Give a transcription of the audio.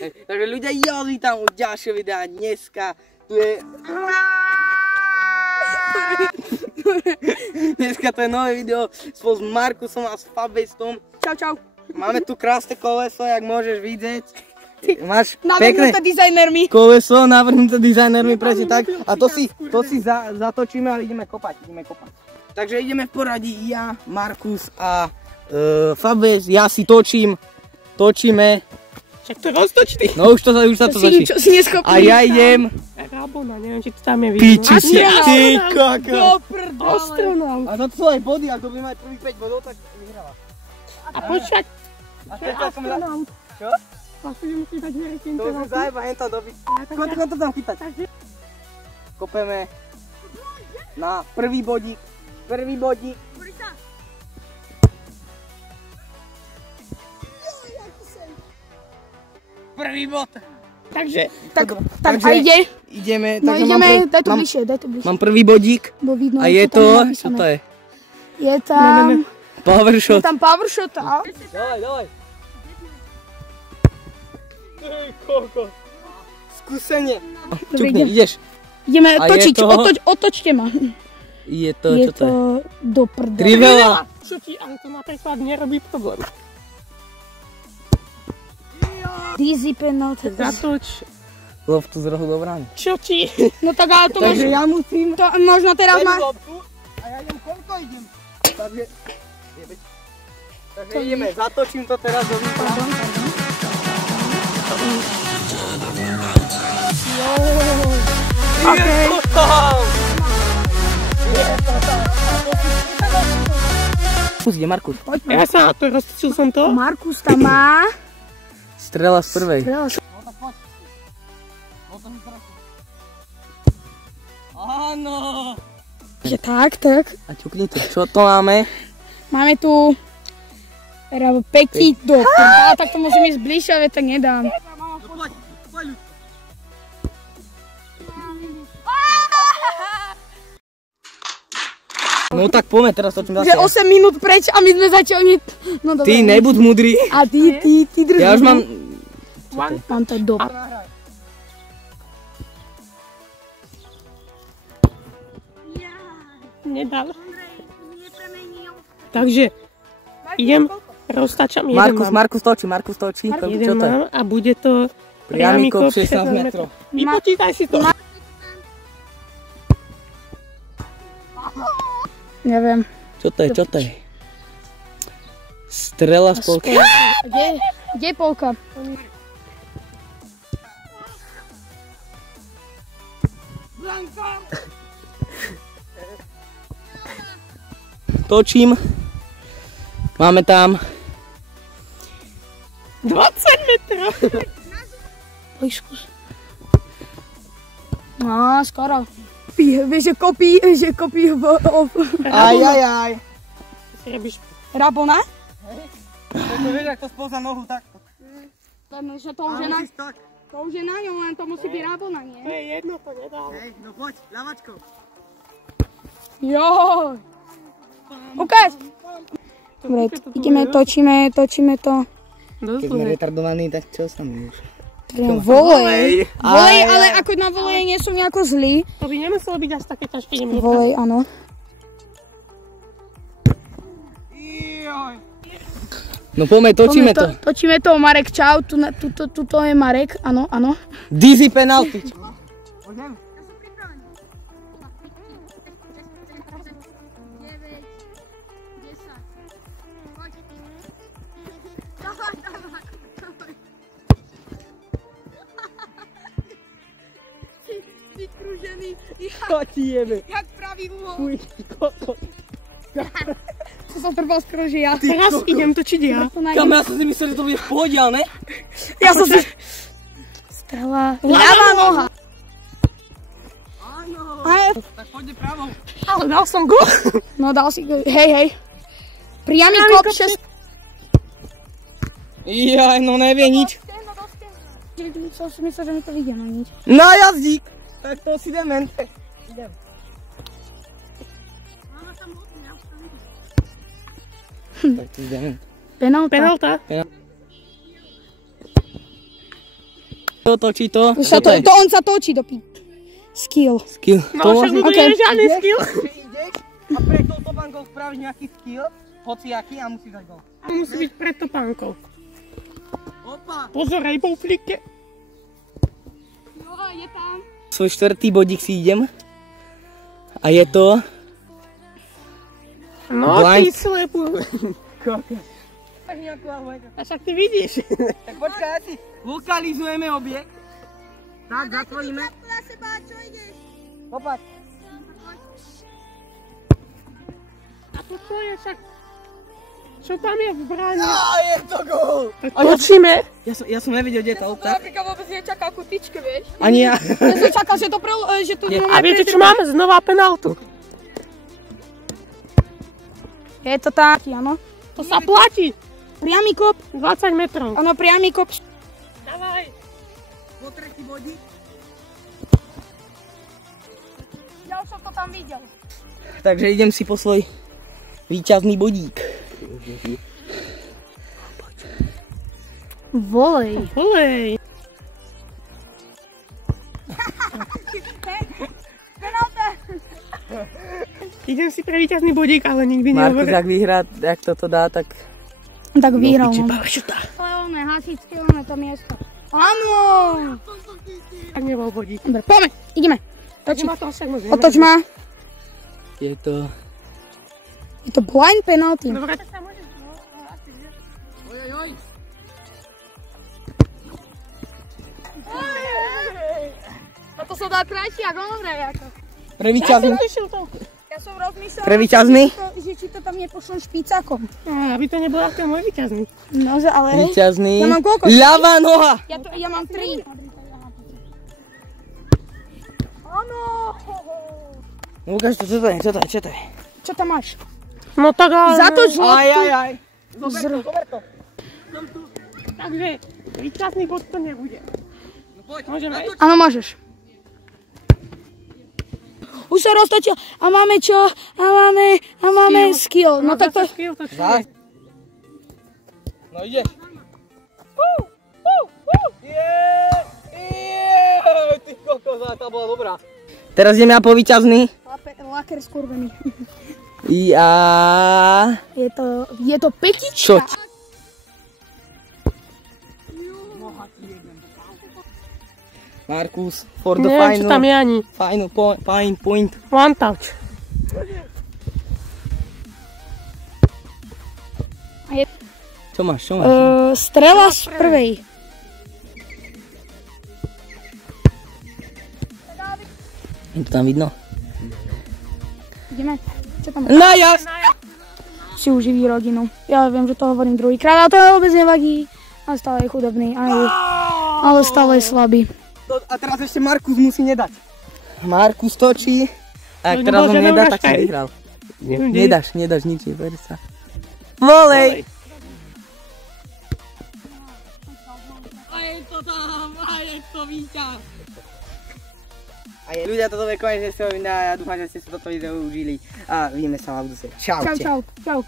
Takže ľudia, ja vítam u ďalšieho videa dneska. Tu je... Dneska to je nové video spolu s Markusom a s Fabestom. Čau, čau. Máme tu krásne koleso, jak môžeš vidieť. Máš navrhnuté dizajnermi. Koleso, navrhnuté dizajnermi, presne tak. A to si zatočíme a ideme kopať, Takže ideme v poradí ja, Markus a Fabes. Ja si točíme. Však to roztoč ty. No už sa to točí. Čo si neschopný. A ja idem. Rabona, neviem, či to tam je vidno. Piči si, ty kaka. Astronaut. A za svoje body, ak to bude mať prvých 5 bodov, tak vyhráva. A počkať. A to je astronaut. Čo? Asi musí dať veriť To už zajeba, hen tam dobiť. Koľko to tam chytať? Kopeme na prvý bodík. Prvý bod. Takže. Tak a ide. Ideme. No ideme, daj to bližšie. Mám prvý bodík. A je to, čo to je? Je tam... Power shot. Je tam power shot. Daj. Skúsenie. Čukni, ideš. Ideme točiť, otočte ma. Je to, čo to je? Do prdele. Trivela. Čo ti, ale to napríklad nerobí problém. Dizzy penalty. Zatoč. Loptu z rohu do brány. Čo ti? No tak ale to Takže ja musím... To možno teraz má... loptu a ja idem, koľko idem? Takže ideme, zatočím to teraz do výpadu. Okay. Pusť, Markus. Ja sa, to roztočil som to. Markus tam má... Strela z prvej. Áno. Že tak. A ťukni to. Čo to máme? Máme tu... Peký do prdela, tak to musím ísť bližšie, ale tak nedám. No tak poďme, teraz točím zase. Že 8 minút preč a my sme zatiaľ No dobre. Ty nebuď mudrý. A ty drž. Ja už mám... Mám to do... Nedal. Takže idem, roztačam jeden Markus točí. Jeden mám a bude to priamy kop 16 metrov. Vypočítaj si to. Neviem. Čo to je? Strela z polky. Kde je polka? Točím. Máme tam 20 metrov. Skús. No, skoro. Vieš, že kopí Ajajaj. Rabona? To vieš, ak to spoza nohu takto. To už je na ňom, len to musí byť Rabona, nie? To je jedno, to nedá. Hej, no poď, ľavačkou. Joj. Ukáž. Dobre, ideme, točíme to. Keď sme retardovaní, tak čo sa mi už? Volej, ale ako na voleje nie sú nejako zlí. To by nemuselo byť až také ťažké. Volej, áno. No poďme, točíme to. Točíme to, Marek, čau, tuto je Marek, áno. Dizzy penalty. Vykružený, jak pravý uhol. To som trval skoro, že ja. Teraz idem točiť ja. Kam, ja som si myslel, že to bude v pohode, ale ne? Ja som si... Strela... Ľavá noha. Áno. Tak poďte pravou. Ale dal som gól. No dal si gól. Hej. Priamy kop 6. Jaj, no nevie nič. Som si myslel, že mi to vidia, no nič. No jazdík. Tak to si ideme. Idem. Tak to ideme. Penalta. Penalta. Točí to. To on sa točí do skill. Skill. No však to nie je žiadny skill. Ideš a pred touto bankou spravíš nejaký skill, hociaký a musíš dať gol. A musí byť pred topánkou. Opa. Pozor, aj po flike. Joha, je tam. Svoj štvrtý bodík si idem. A je to... No Blind. ty slepu. A však ty vidíš. Tak počkaj, asi lokalizujeme objekt. Tak, zatvoríme. Popaď. A to čo je však? Čo tam je v bráne? Je to gól. Točíme. Ja som nevidel, kde je to auta. Napríklad vôbec nečakal kutičke, vieš? Ani ja. Ja som čakal, že to že tu... A viete čo máme? Znova penáltu. Je to tak, áno. To sa platí. Priamy kop. 20 metrov. Áno, priamy kop. Dávaj. Po tretí bodík. Ja už som to tam videl. Takže idem si po svoj víťazný bodík. Volej. Volej. Idem si pre víťazný bodík, ale nikdy Markus, nehovorím. ak vyhrá, ak toto dá, tak... Tak vyhral. Piči, No. parašuta. Ale oné, hasičské, oné to miesto. Áno! Tak nebol bodík. Dobre, poďme, ideme. Točí. Nemá to však moc. Otoč ma. Je to... Je to blind penalty. Dobre, tak sa môžeš... A to sa dá krajšie ako dobre, ako. Pre víťazný. Ja som rozmýšľala, Pre víťazný? že či to tam nepošlem špicákom. Aby to nebol ako môj víťazný. No, ale hej. Víťazný. Ja mám koľko? Ľavá noha. Ja mám 3. Áno. Ukáž to, čo to je, čo to je? Čo tam máš? No tak ale... Za to žltú. Aj. Zober to. Takže víťazný bod to nebude. No poď. Môžeme ísť? Áno, môžeš. Už sa roztočil. A máme čo? A máme skill. No tak to... Skill, to čo Zás. je? No ideš. Ty kokos, tá bola dobrá. Teraz idem ja po víťazný. Laker skurvený. Ja... Je to petička. Čo ti? Markus, for the Neviem, čo tam je ani. final point. One touch. Čo máš? Strela z prvej. Je to tam vidno? Ideme. Čo tam? Na jas! Si uživí rodinu. Ja viem, že to hovorím druhýkrát, ale to vôbec nevadí. Ale stále je chudobný. Ale stále je slabý. A teraz ešte Markus musí nedať. Markus točí. A ak To teraz on nebolo nedá, žiadne tak si vražkaj. vyhral. Nedáš nič, ver sa. Volej! A je to tam, a je to víťaz. A je ľudia, toto je koniec dnešného videa, ja dúfam, že ste si toto video užili a vidíme sa na budúce. Čaute. Čau.